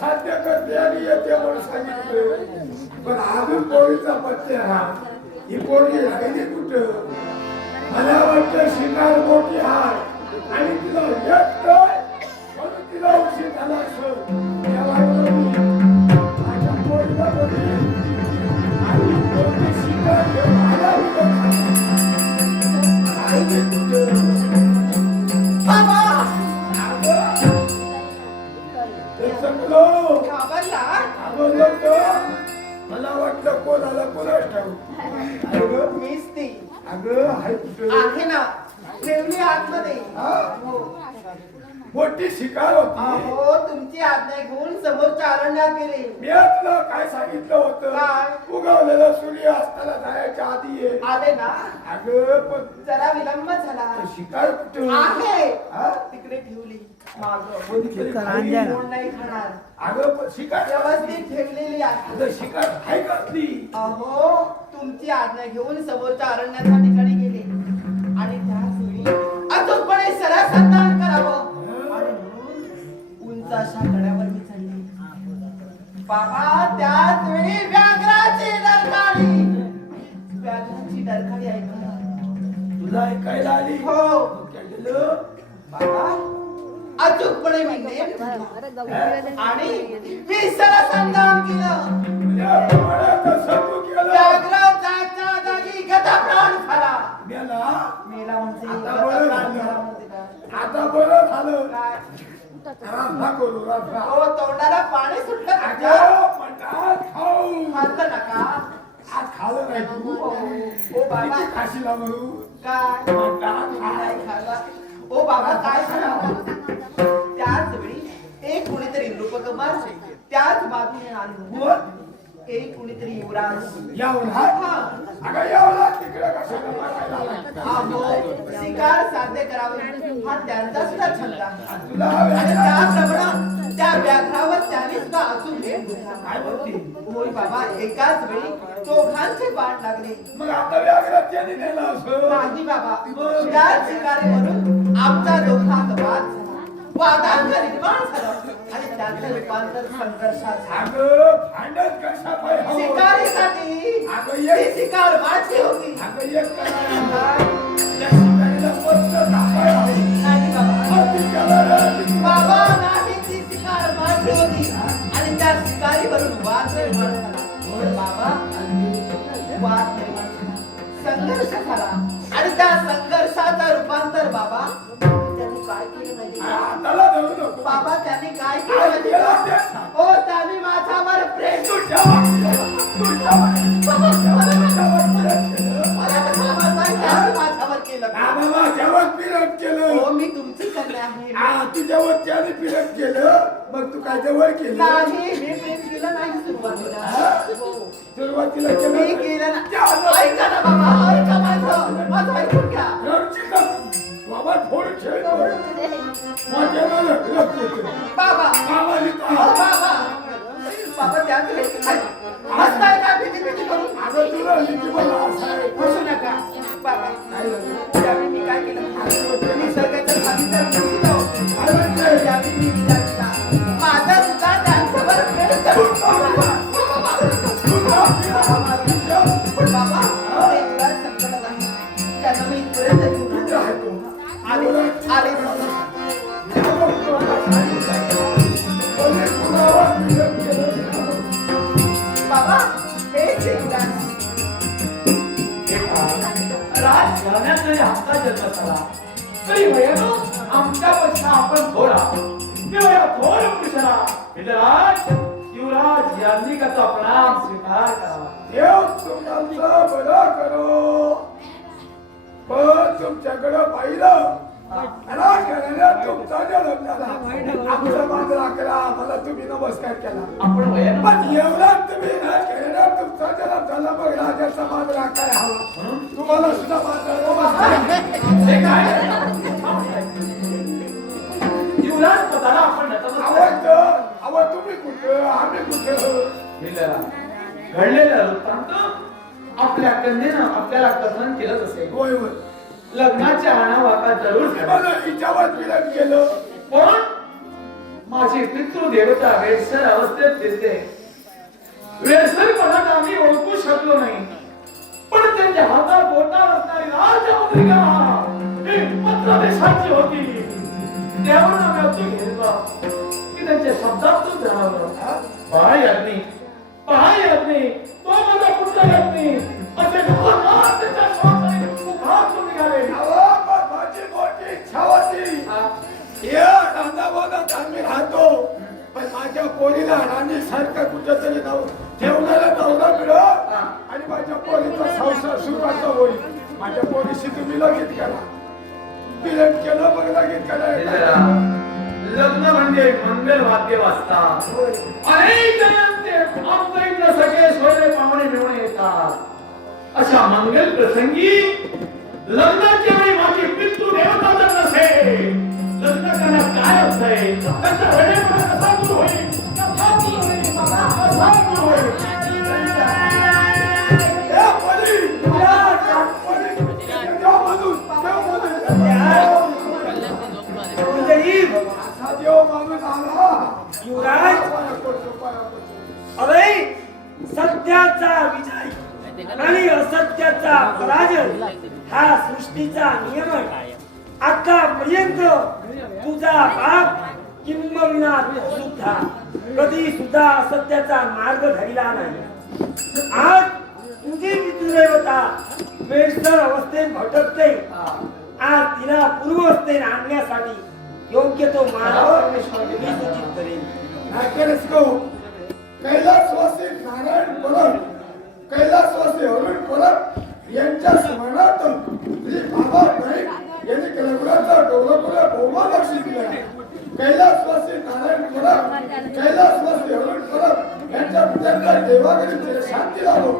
साध्य करते आणि येते म्हणून सांगितलं, पण अजून पोळीचा पत्ते हा ही पोळी राहिली कुठं? मला वाटतं शिकार मोठी आहे आणि तिला एकटं म्हणून तिला उशीर झाला असेल. माझ्या पोळीला बघितलं आणि पोळी शिकार घेऊन आला राहिली कुठं? मला वाटलं कोण आला कोणाच ठाऊ. मीच ती अगं हाय कुठं? आहे ना, ठेवली आतमध्ये. मोठी शिकार होती. अहो, तुमची आज्ञा घेऊन समोरच्या अरण्यात गेले. मी तुला काय सांगितलं होतं? काय? उगवलेला सूर्य असताना जायच्या आधी ये. आले ना. अगं पण जरा विलंब झाला. शिकार कुठे आहे तिकडे ठेवली. कोण नाही खाणार. अगं पण शिकार व्यवस्थित ठेवलेली आहे. शिकार आहे कसली? अहो, तुमची आज्ञा घेऊन समोरच्या अरण्याच्या ठिकाणी गेले आणि त्याच वेळी अचूकपणे सरळ संधान करावं आणि म्हणून उंच अशा गडावर मी चढले. बाबा, त्याच वेळी व्याघ्राची डरकाळी. व्याघ्राची डरकाळी ऐकली. तुला ऐकायला आली? हो. काय झालं? बाबा, अचूकपणे मी नेम आणि मी सरळ संधान केलं. व्याघ्र जागच्या जागी गदाप्राण झाला. मेला म्हणजे आता बरं झालं. काय? राधा करू राधा. हो, तोंडाला पाणी सुटलं का? खाऊ खाल्लं नका. आज खाल्लं नाही तू. ओ बाबा, काशीला म्हणू काय नाही खाल्ला. ओ बाबा, काय झालं? त्याच वेळी एक कुणीतरी नृपकुमार त्याच बाजूने आले. एक कुणीतरी युवराज. शिकार साध्य करावे हा त्यांचा सुद्धा छंद आहे. त्याप्रमाणे त्या व्याघ्रावर त्यानेच का अचूक भेट दिला. होय बाबा, एकाच वेळी दोघांचे बाण लागले. मग आता व्याघ्रात त्याने नेला असं नाही बाबा, त्या शिकारीवरून आमचा दोघांत वाद झाला. वादांचं निर्माण झालं आणि त्याचं रूपांतर संघर्षात झालं. भांडत कशा पाहिजे? शिकारीसाठी ही शिकार माझी होती. नाही बाबा, नाही, ती शिकार माझी होती आणि त्या शिकारीवरून वाद निर्माण झाला. बाबा, वाद निर्माण झाला, संघर्ष झाला आणि त्या संघर्षाचं रूपांतर बाबा काय केलं माहिती? बाबा, त्याने काय केलं माहिती? हो, त्याने माझ्यावर प्रेम माझ्यावर केलं. हो, मी तुमची कन्या आहे. तुझ्यावर त्याने प्रेम केलं, मग तू काय जवळ केलं? नाही, मी प्रेम केलं नाही सुरुवातीला. सुरुवातीला मी केलं ना. ऐका ना बाबा, ऐका माझं ऐकून घ्या. बाबा थोडं खेळ बाबा, बाबा, बाबा, त्याच हसताय का? भीती करून हसू नका बाबा. त्यावेळी मी काय केलं? निसर्गाच्या त्यावेळी मी विचार केला, माझा सुद्धा त्यांच्यावर प्रेम पण बाबा, एवढा संकट नाही. त्यांना मी इथपर्यंत आले बाबा. हे राजघराण्यात जरी आमचा जन्म झाला तरी भयानो आमच्यापेक्षा आपण थोडा थोर पुरुषाला राज युवराज यांनी कसा प्रणाम स्वीकार करावा. देव तुमचं बरं करो. पण तुमच्याकडं पाहिलं तुमचा जन्म झाला, आमचा मांजरा केला, मला तुम्ही नमस्कार केला. आपण वयानं पण एवढा तुम्ही ना तुमचा जन्म झाला, मग राजाचा मांजरा काय हवा? तुम्हाला सुद्धा मांजरा नमस्कार. हे काय युवराज पदाला आपण आवडतं. आवड तुम्ही कुठं, आम्ही कुठं? घडलेलं वृत्तांत आपल्या कन्येनं आपल्याला कथन केलं असेल. होय होय. लग्नाच्या आणावाका जरूर मला हिच्यावर विलंब केलं. पण माझी पितृदेवता वेडसर अवस्थेत दिसते. वेडसरपणात आम्ही ओळखू शकलो नाही, पण त्यांच्या हातात बोटावर असणारी राजमुद्रिका ही पत्र देशाची होती. त्यावरून आम्ही अचूक घेतलं की त्यांच्या शब्दातून जाणवलं, बाय अग्नी, बाय अग्नी, तो माझा पुत्र अग्नी असे लोक त्याच्या श्वासाने मुखातून निघाले. माझी मोठी इच्छा होती या रांधाबोधात आम्ही राहतो, पण माझ्या पोरीला राणी सारखं कुठेतरी ठेवणारा नवरा मिळत आणि माझ्या पोरीचा संसार सुखाचा होईल. माझ्या पोरीशी तुम्ही लगीत करा. विलंब केलं मग लगीत करा. लग्न म्हणजे मंगल वाद्य वाजतात. अनेक जणांचे आमच्या इथं सगळे सोयरे पाहुणे मिळून येतात. अशा मंगल प्रसंगी लग्नाच्या वेळी माझी पितृ देवता जर नसेल, लग्न करण्यात काय अर्थ आहे? त्याचा वेळेपणा कसा दूर होईल? कसा दूर होईल? कसा दूर होईल? ए पोरी, पोरी, देव माणूस, देव माणूस. असा देव माणूस आला. युवराज, पाया पडतो, पाया पडतो. अरे सत्याचा विजय आणि असत्याचा पराजय हा सृष्टीचा नियम आहे. आतापर्यंत तुझा बाप किंबहुना सुद्धा कधी सुद्धा असत्याचा मार्ग धरला नाही. आज तुझी पितृदेवता वेडसर अवस्थेत भटकते. आज तिला पूर्वस्थेत आणण्यासाठी योग्य तो मार्ग मी सूचित करेन. नाट्यरस को कैलासवासी नारायण परब, कैलासवासी अरुण परब यांच्या स्मरणार्थ श्री बाबा नाईक यांनी कलागुराचा गौरवपूर्ण बहुमान बक्षीस दिला. कैलासवासी नारायण परब, कैलासवासी अरुण परब यांच्या पित्यांच्या देवाघरी शांती लाभो.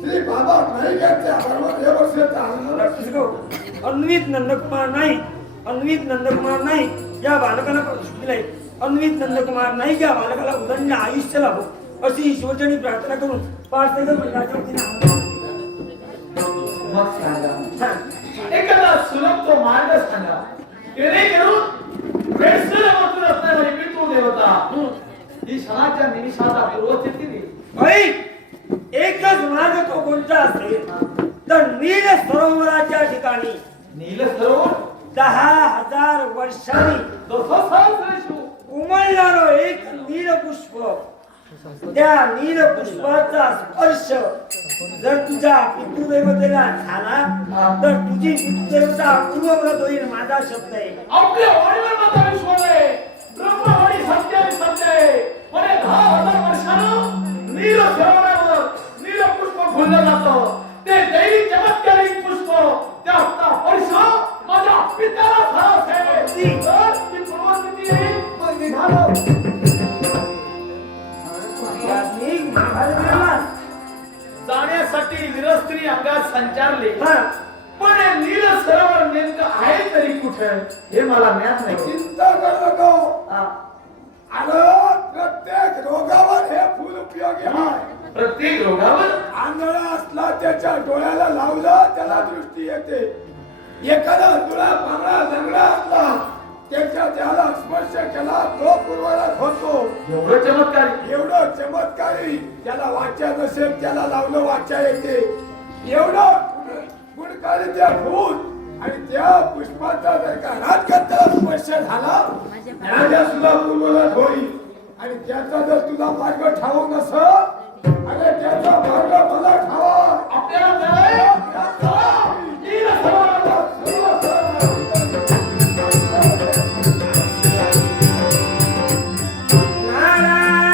श्री बाबा नाईक यांच्या 62 वर्षाचा आनंद. अन्वित नंदकुमार नाईक, अन्वित नंदकुमार नाईक या बालकाला बक्षीस दिले. अन्वित नंदकुमार नाईक या बालकाला उदंड आयुष्य लाभो अशी ईश्वरचरणी प्रार्थना करून पार्थिव मंडळाच्या वतीने मग सांगा, एखादा सुलभ तो मार्ग सांगा, जेणेकरून वेडसर अवस्थेत असणारी पितृदेवता ही क्षणाच्या निमिषाचा पूर्वस्थिती देईल. एकच मार्ग तो कोणता असेल तर नील सरोवराच्या ठिकाणी नील सरोवर 10,000 वर्षांनी सहस्रेषु उमलणारं एक नीलपुष्प, त्या नीलपुष्पाचा स्पर्श जर तुझ्या पितृदेवतेला झाला तर तुझी पितृदेवता पूर्वव्रत होईल. माझा शब्द आहे. आपल्या वाणीवर माझा विश्वास आहे. ब्रह्मवाणी सत्य आहे, सत्य आहे. म्हणे 10,000 वर्षानं नील सरोवरावर नील पुष्प फुललं जातं. ते दैवी चमत्कारिक पुष्प त्याचा स्पर्श माझ्या पित्याला झाला असेल तर ती पूर्वस्थिती येईल. मग निघालो. जाण्यासाठी विरस्त्री अंगात संचारले, पण नील सरोवर नेमकं आहे तरी कुठे हे मला ज्ञात नाही. चिंता करू नको. आणि प्रत्येक रोगावर हे फूल उपयोगी आहे. प्रत्येक रोगावर आंधळा असला त्याच्या डोळ्याला लावलं त्याला दृष्टी येते. एखादा अंधळा पांगळा लंगडा असला त्याच्या त्याला स्पर्श केला तो पूर्वरत होतो. एवढं चमत्कारी, एवढं चमत्कारी. त्याला वाचा नसेल त्याला लावलं वाचा येते. एवढं गुणकारी त्या फूल आणि त्या पुष्पाचा जर का राजकर्त्याला स्पर्श झाला त्याच्या सुद्धा पूर्वरत होईल. आणि त्याचा जर तुला मार्ग ठाऊक नसत अरे त्याचा मार्ग मला ठावा. आपल्याला कळलंय? नील सरोवरावर नारायण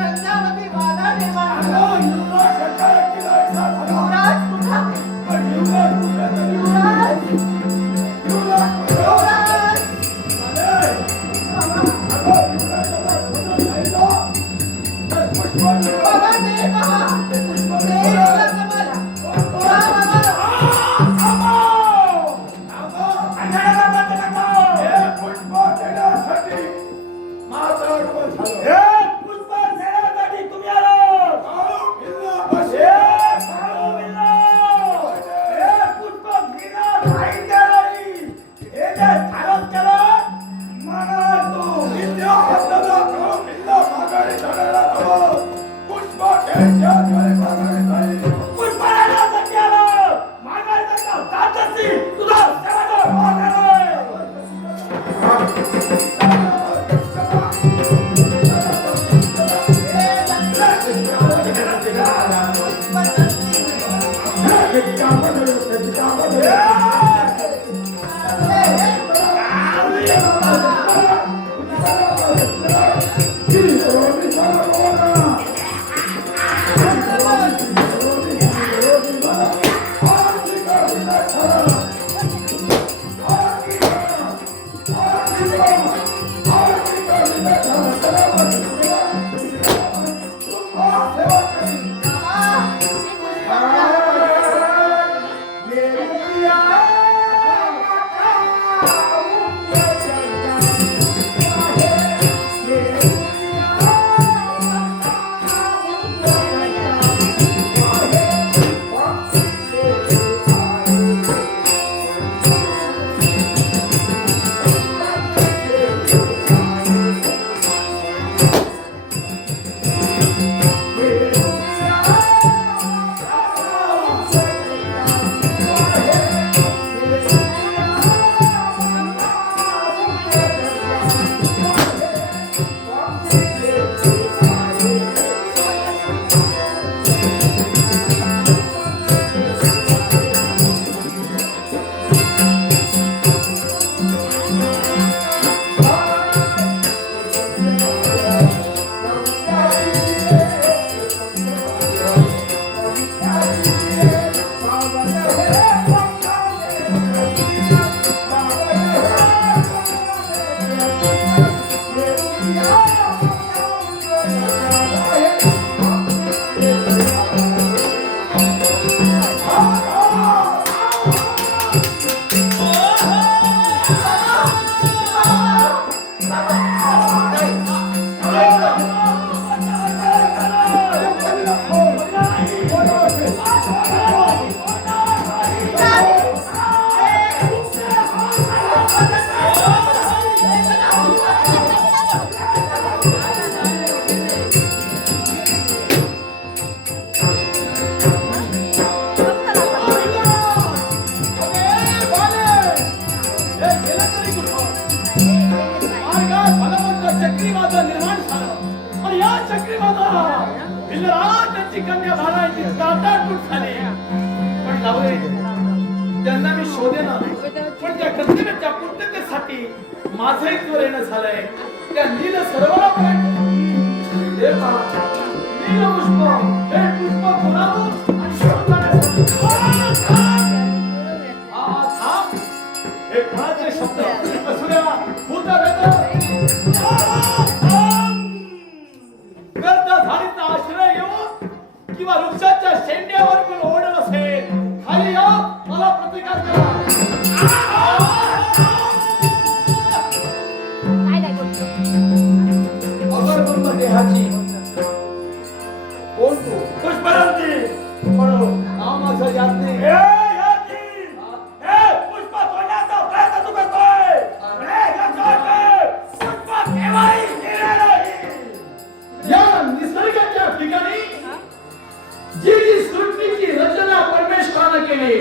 संध्यावती वादा निर्माण युवराज कुठं? युवराज! युवराज! बाबा ते पहा. ते बघा तुम्हाला. इंद्रा त्यांची कन्या भारायची ताटातूट झाली. पण जाऊदे, त्यांना मी शोधेना. पण त्या कन्येच्या पूर्णतेसाठी माझं एक त्वर येणं झालंय. त्या नील सरोवरापर्यंत हे पहा, नील पुष्प, हे पुष्प फुलावून आणि शोधून जाण्यासाठी. हे कोणाचे शब्द असुऱ्या व्यर्थ झाडीचा आश्रय घेऊन किंवा वृक्षाच्या शेंड्यावर पण ओढ नसेल. खाली या, मला प्रतिकार करा. अगरबंद देहाची कोण तू? पुष्पवंती. म्हणून नाव माझं याद नाही. या निसर्गाच्या ठिकाणी जी सृष्टीची रचना परमेश्वराने केली,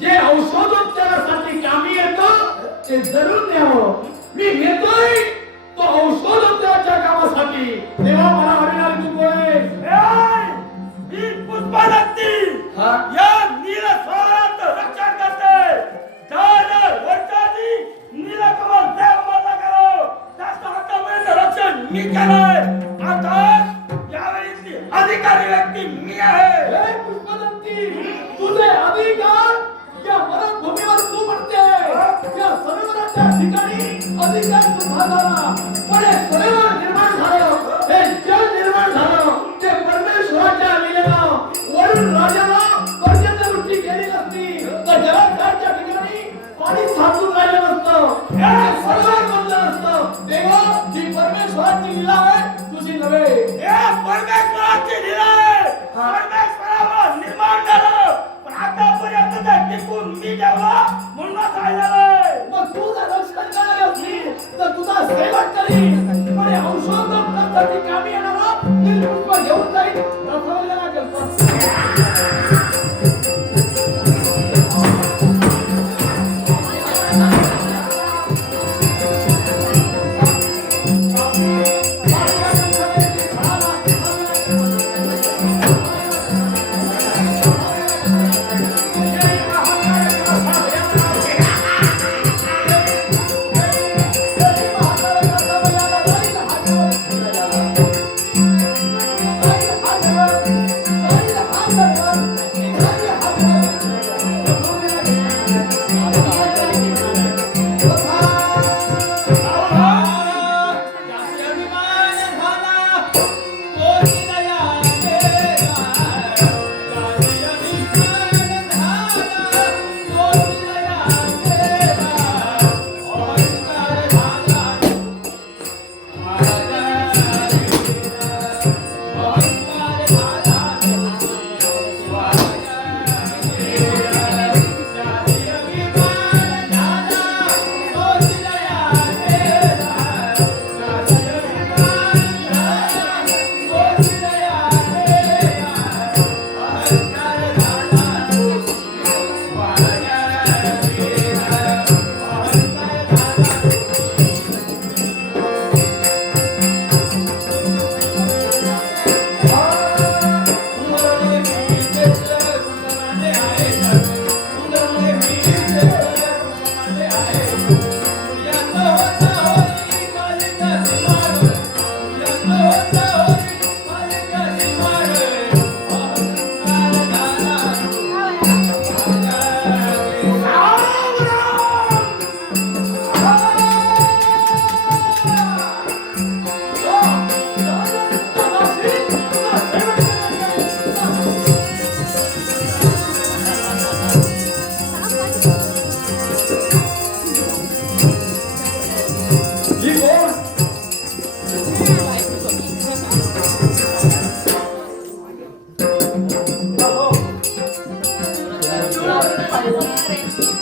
जे औषधोपचारासाठी कामी येतं ते जरूर न्यावं. मी घेतोय तो औषधोपचाराच्या कामासाठी. तेव्हा मला हरिनाम तू बोले. मी पुष्पवंती या नील सरोवराचं रक्षण करते. जल वर्षाची नीलकमल देव मला करो. जास्त हक्कापर्यंत रक्षण मी केलंय. आता यावेळी अधिकारी व्यक्ती मी आहे. हे पुष्पवंती, तुझे अधिकार या मरणभूमीवर तू म्हणते. या सरोवराच्या ठिकाणी अधिकार तुझा झाला. पण हे सरोवर निर्माण झालं, हे जल निर्माण झालं, ते परमेश्वराच्या लीलेनं. वरून राजाला पर्जन्यवृष्टी केली नसती तर जलाशयाच्या ठिकाणी पाणी साचून राहिलं नसतं. हे सरोवर बनलं नसतं. तेव्हा जी परमेश्वराची लीला आहे, तुझी नव्हे. हे परमेश्वराची लीला आहे. परमेश्वराला निर्माण झालं. पण आतापर्यंत ते टिकून मी जेवला म्हणूनच राहिलेलं. मग तू जर रक्षण करणारी असली तर तुझा सेवक करीन. पण हे औषधोपचारासाठी कामी येणारा नीलपुष्प घेऊन जाईल. रसवलेला जलता.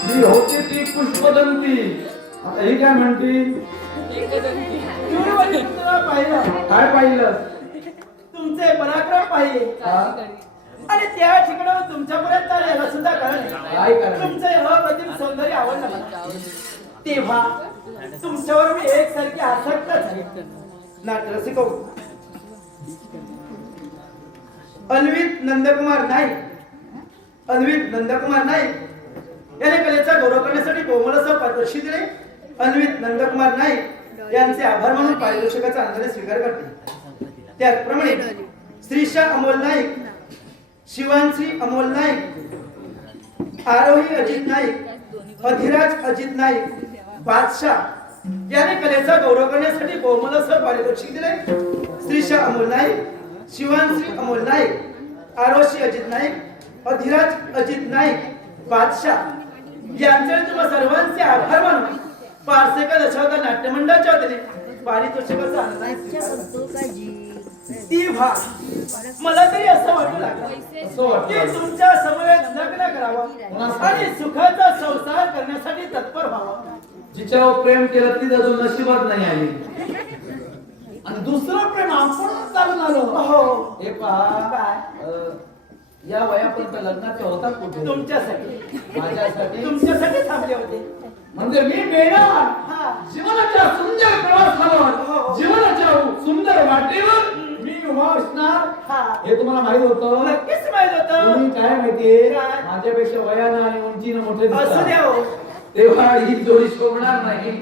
जी होती ती पुष्पदंती, आता ही काय म्हणती? काय पाहिलं? तुमचे पराक्रम पाहिले आणि त्या ठिकाणावर तुमच्यापर्यंत आलेला सुद्धा कळलं. काय करायचं? तुमचं हे अप्रतिम सौंदर्य आवडलं मला. तेव्हा तुमच्यावर मी एकसारखी आसक्त झाली. नाटरसिक अन्वित नंदकुमार नाईक याने कलेचा गौरव करण्यासाठी बहुमोलाचं पारितोषिक दिले. अन्वित नंदकुमार नाईक यांचे आभार मानून पारितोषिकाचा आनंदाने स्वीकार करते. त्याचप्रमाणे श्रीशा अमोल नाईक, शिवांशी अमोल नाईक, आरोही अजित नाईक, अधिराज अजित नाईक, बादशाह याने कलेचा गौरव करण्यासाठी बहुमोलाचं पारितोषिक दिले. श्रीशा अमोल नाईक, शिवांशी अमोल नाईक, आरोशी अजित नाईक, अधिराज अजित नाईक, बादशाह यांचे तुम्हा सर्वांचे आभार मानून पारसेकर दशावतार नाट्य मंडळाच्या वतीने पारितोषिकाचा आनंद ती भाग मला तरी असं वाटू लागलं की तुमच्या समवेत लग्न करावं आणि सुखाचा संसार करण्यासाठी तत्पर व्हावं. जिच्यावर प्रेम केलं ती अजून नशिबात नाही आली. आणि दुसरं प्रेम आपण चालून आलो. हो हे पहा काय या वयापर्यंत लग्नाचे होतात कुठे? तुमच्यासाठी माझ्यासाठी तुमच्यासाठी थांबले होते. म्हणजे मी बेणार हा. जीवनाच्या सुंदर प्रवासावर जीवनाच्या सुंदर वाटेवर मी उभा असणार. हा. हे तुम्हाला माहित होतं? नक्कीच माहित होतं. तुम्ही काय माहितीये काय? माझ्यापेक्षा वयानं आणि उंचीनं मोठे असू दिसतात. द्या हो. तेव्हा ही जोडी शोभणार नाही.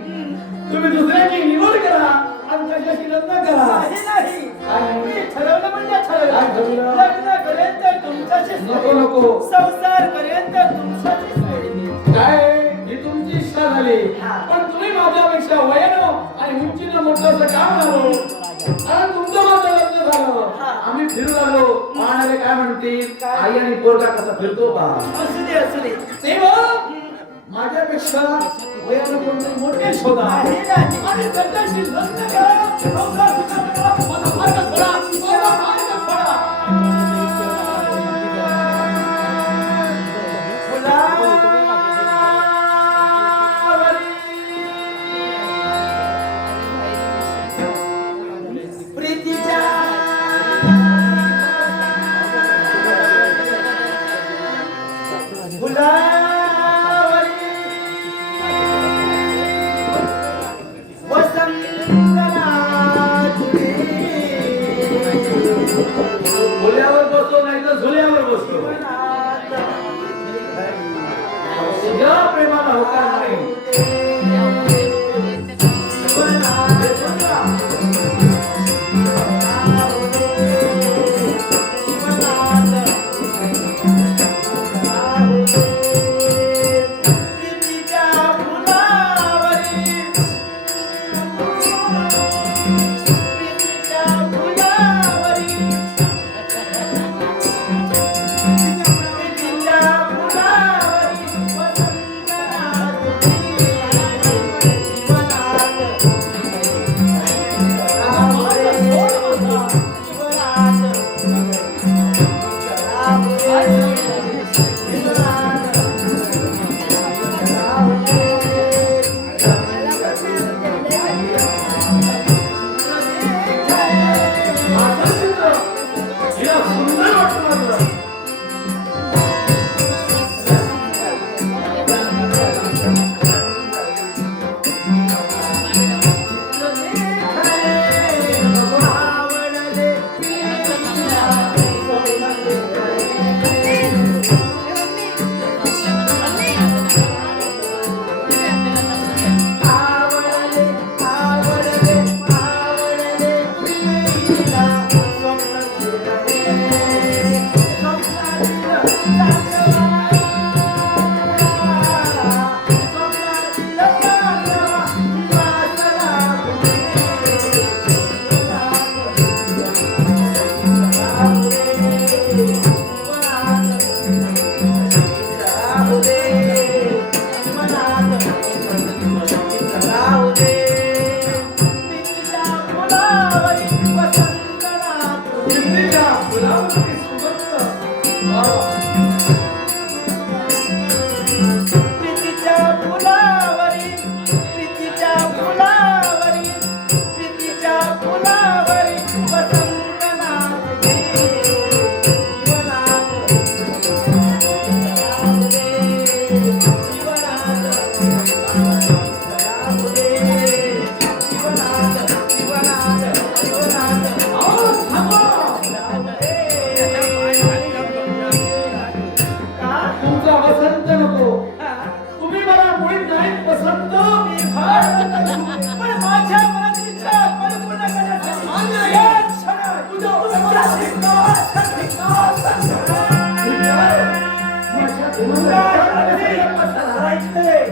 तुम्ही दुसऱ्याची निवड करा आणि त्याच्याशी लग्न करा. नाही मी ठरवलं म्हणजे काय ठरवलं. ठरवलं? लग्न करेन तर तुमच्याशी नको नको. संसार करेन तर तुमच्याशी काय ही तुमची इच्छा झाली. हा. पण तुम्ही माझ्यापेक्षा वयानं आणि उंचीनं मोठं काम झालो आणि तुमचं माझं लग्न झालं. हा. आम्ही फिरू लागलो. पाहणारे काय म्हणतील? काय? आई आणि पोरगा कसा फिरतो का? असू दे तेव्हा माझ्यापेक्षा वयानं कोणतरी मोठे शोधा नाही, नाही. आणि त्यांच्याशी लग्न करा. संसार सुखाचा करा. माझा मार्ग सोडा. माझा मार्ग सोडा. प्रीतीच्या फुलावरी वसंतना तुझी बोल्यावर बसतो नाही तर झुल्यावर बसतो. मनात तुझ्या प्रेमाला होकार नाही. जीवनात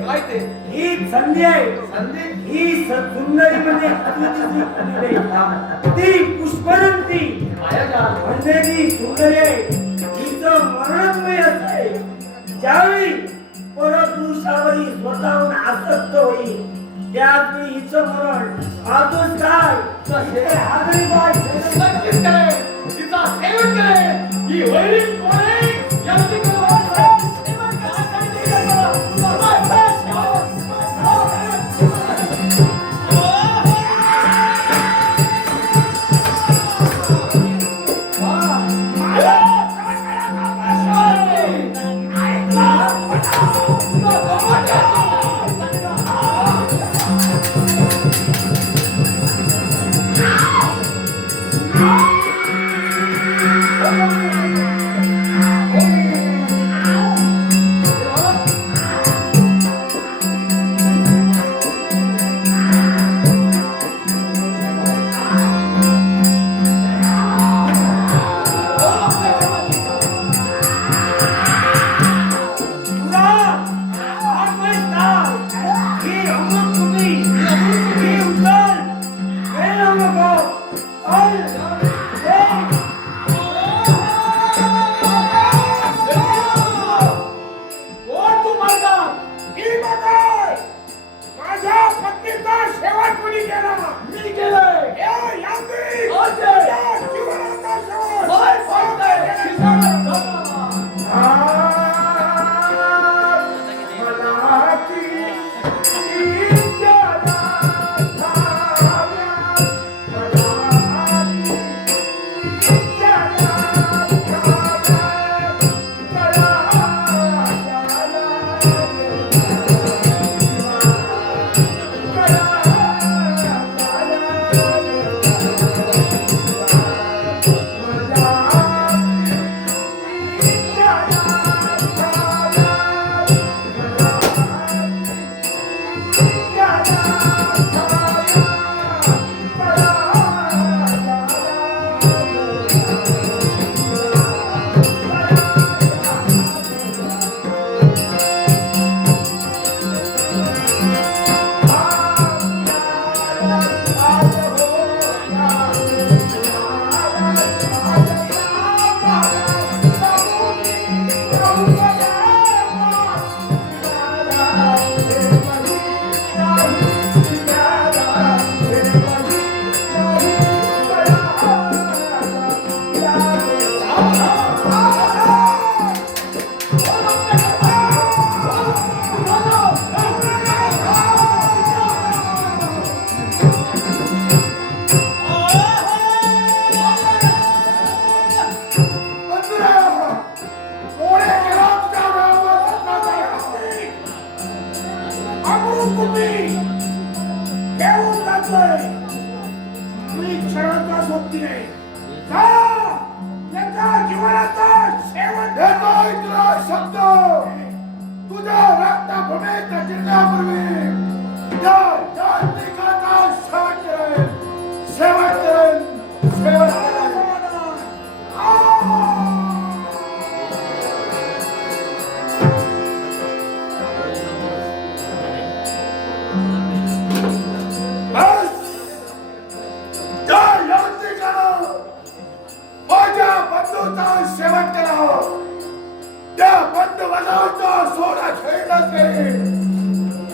काय ते ही संधी आहे. संधी ही सुंदरी म्हणजे ती पुष्पवंती मायाजाल म्हणजे ती सुंदरी आहे. हिचं मरणमय असते. ज्यावेळी परपुरुषावरी स्वतःहून आसक्त होईल त्यावेळी हिचं मरण आजच काय कसे आजही काय नक्कीच करेल. तिचा सेवन करेल. ही वैरिक कोण आहे? याची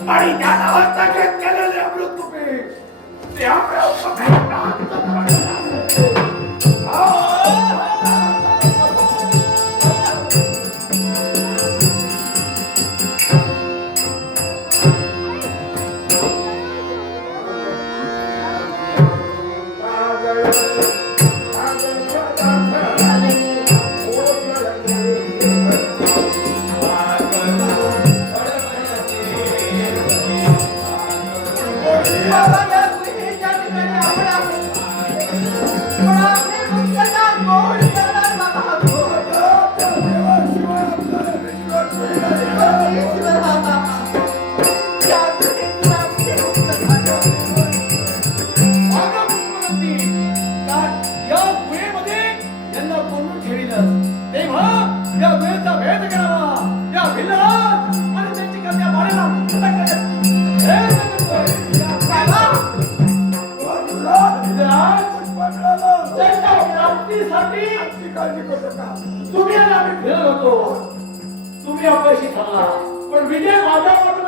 आणि त्याला हस्तक्षेप केलेले अमृत तुपे ते तेव्हा या वेळेचा भेद करावा, या यासाठी आमची काळजी करू नका. तुम्ही आणि आम्ही खेळत होतो. तुम्ही अपयशी ठरला, पण विजय माझा वाटून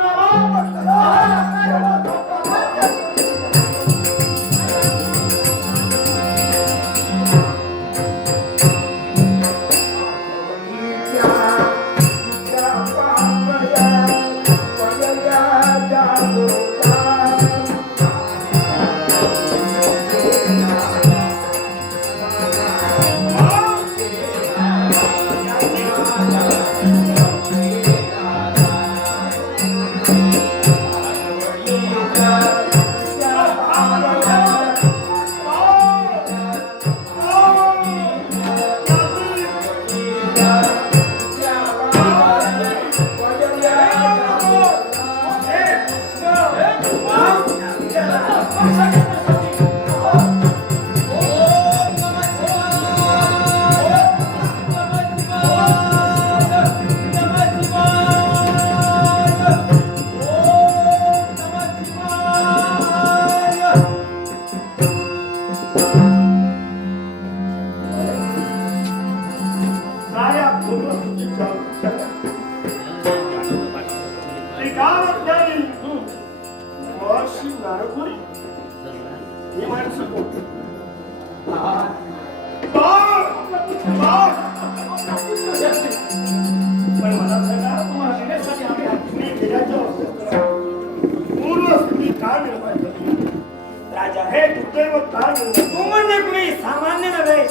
पण मला सांगा, तुम्हाला देण्यासाठी आम्ही तुम्ही गेल्याच्या पूर्ण स्थिती काय निर्माण झाली? राजा हे दुर्दैव काय निर्माण? तू म्हणजे कुणी सामान्य नव्हे,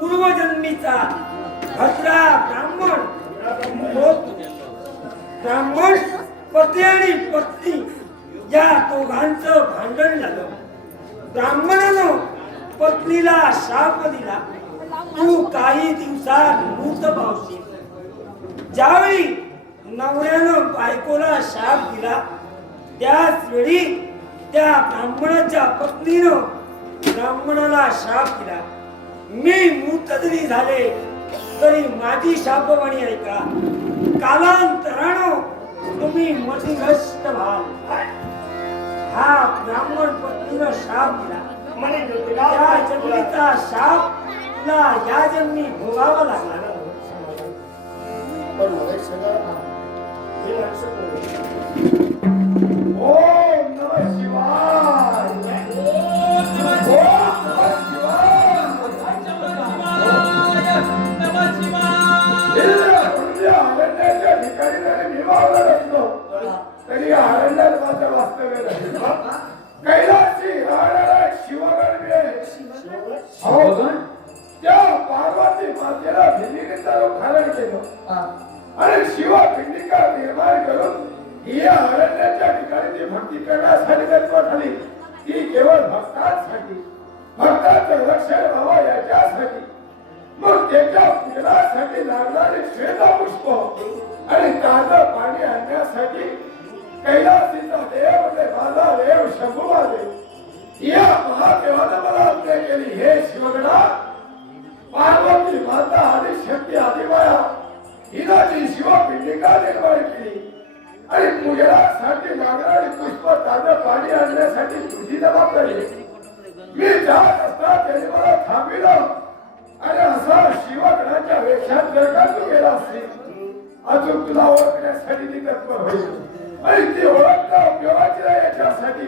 पूर्वजन्मीचा भद्रा ब्राह्मण ब्राह्मण पती आणि पत्नी या दोघांचं भांडण झालं. ब्राह्मणानं पत्नीला शाप दिला, तू काही दिवसात मृत पावशील. ज्यावेळी नवऱ्यानं बायकोला शाप दिला, त्याच वेळी त्या ब्राह्मणाच्या पत्नीनं ब्राह्मणाला शाप दिला. मी मृत जरी झाले तरी माझी शापवाणी ऐका. कालांतरानं तुम्ही मतिभ्रष्ट व्हाल. हा ब्राह्मण पत्नीनं शाप दिला, त्या जन्मीचा शाप तुला या जन्मी भोगावा लागला. पण मला एक सांगा, हे माणसं कोण? ओम नमः शिवाय. ओम नमः शिवाय. अरण्याच्या ठिकाणी जरी मी वावरत असलो तरी अरण्यात माझं वास्तव्य नाही. कैलासी राहणारा शिवगण आहे. हो, त्या पार्वती मातेला भिल्लीचा रूप धारण केलं आणि शिवपिंडिका निर्माण करून या अरण्याच्या ठिकाणी ती भक्ती करण्यासाठी जन्म झाली. ती केवळ भक्तांसाठी, भक्तांचं रक्षण व्हावं याच्यासाठी. मग त्याच्या पूजनासाठी लागणारे श्वेतपुष्प आणि ताजं पाणी आणण्यासाठी कैलासीचा देव माझा देव शंभुवादेव या महादेवानं मला आज्ञा केली. हे शिवगणा, पार्वती माता आदिशक्ती आदिमाया हिनं जी शिवपिंडिका निर्माण केली आणि पूजनासाठी लागणारी पुष्प ताजं पाणी आणण्यासाठी तुझी जबाबदारी. मी जात असता त्याने मला थांबिलं आणि असा शिवगणाच्या वेशात जर का तू गेला असतील अजून तुला ओळखण्यासाठी ती तत्पर होईल आणि ती ओळखता उपयोगाची नाही याच्यासाठी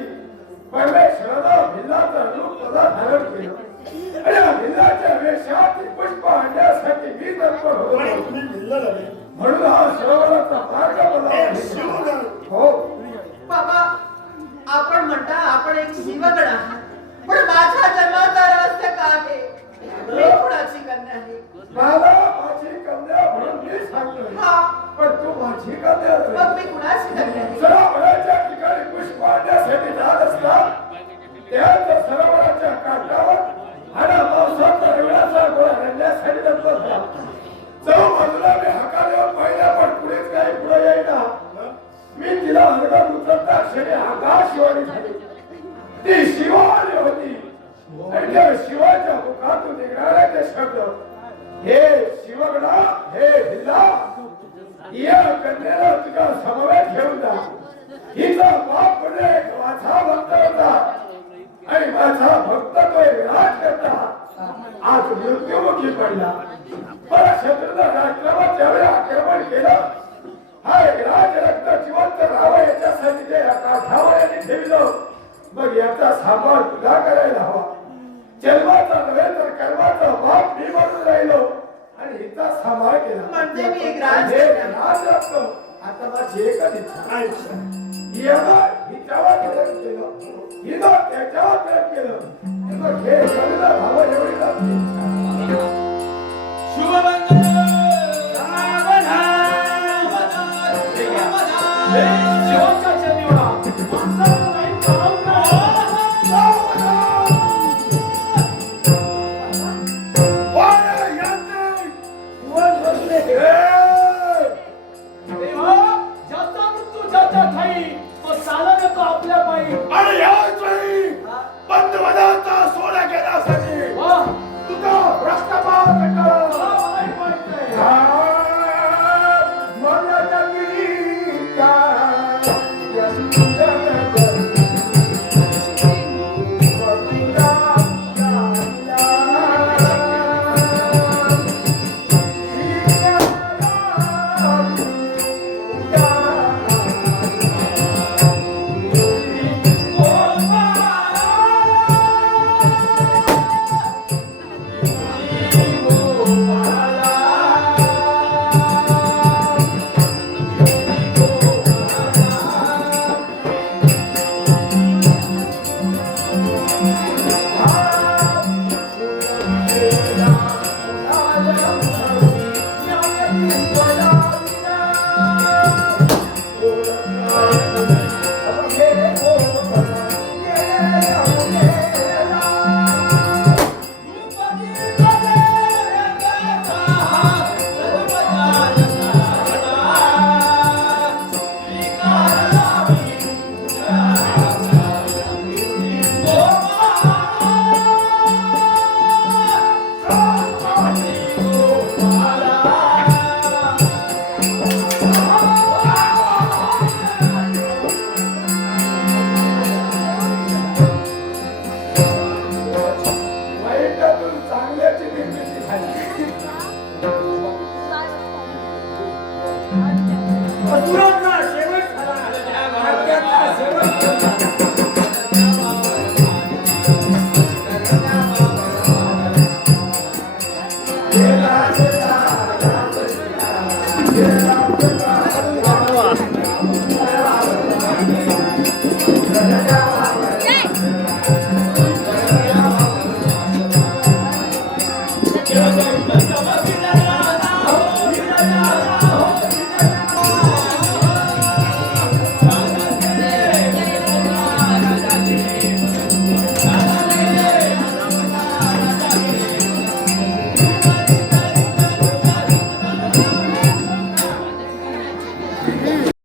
परमेश्वरानं भिल्लाचं रूप तुला धारण केलं आणि या भिल्लाच्या वेशात ती पुष्प आणण्यासाठी मी तत्पर होतो. म्हणून हा सरोवराचा मार्ग मला हो. बाबा, आपण म्हणता आपण एक शिवगण आहात, पण माझ्या जन्माचा रहस्य काय आहे? मी कुणाची कन्या आहे? मला माझी कन्या म्हणून मी सांगतोय. हा, पण तू माझी कन्या मग मी कुणाची कन्या आहे? सरोवराच्या ठिकाणी पुष्प आणण्यासाठी जात असता त्याच सरोवराच्या काठावर आणि पावसाचा रविवारचा गोळा रंगण्यासाठी जन्म झाला. बाजूला मी हकाले पाहिला पण पुढेच काही पुढे येईना. मी तिला अंगात उतरता क्षणी आकाशवाणी झाली. ती शिवानी होती आणि त्या शिवाच्या मुखातून निघणारे ते शब्द, हे शिवगणा, हे भिल्ला, या कन्याला तुझ्या समवेत घेऊन जा. हिचा बाप म्हणजे एक माझा भक्त होता आणि माझा भक्त तो विराट करता. आज राष्ट्रावर ज्यावेळी आक्रमण केलं, हा राज रक्त जिवंत राहावा याच्यासाठी जे काठावर यांनी ठेवलं, मग याचा सांभाळ तुला करायला हवा. जन्माचा नव्हे तर कर्माचा बाप मी म्हणून राहिलो आणि हिचा सांभाळ केला. म्हणजे मी एक हे राजरत्न आता माझी एकच इच्छा आहे. हिनं हिच्यावर प्रेम केलं, हिनं त्याच्यावर प्रेम केलं, मग हे लग्न व्हावं एवढी माझी इच्छा. शेवटचा क्षण निवडा. माणसाचं नाही, देवा, ज्याचा मृत्यू ज्याच्या ठाई, तो चालत येतो आपल्या पायी. आणि याच वेळी बंधुवदाचा सोडा घेण्यासाठी वाह, तुझा रक्तपात करा. मलाही वाटतंय. वाईटातून चांगल्याची निर्मिती झाली. असुरांना शेवट झाला, राज्याचा शेवट झाला.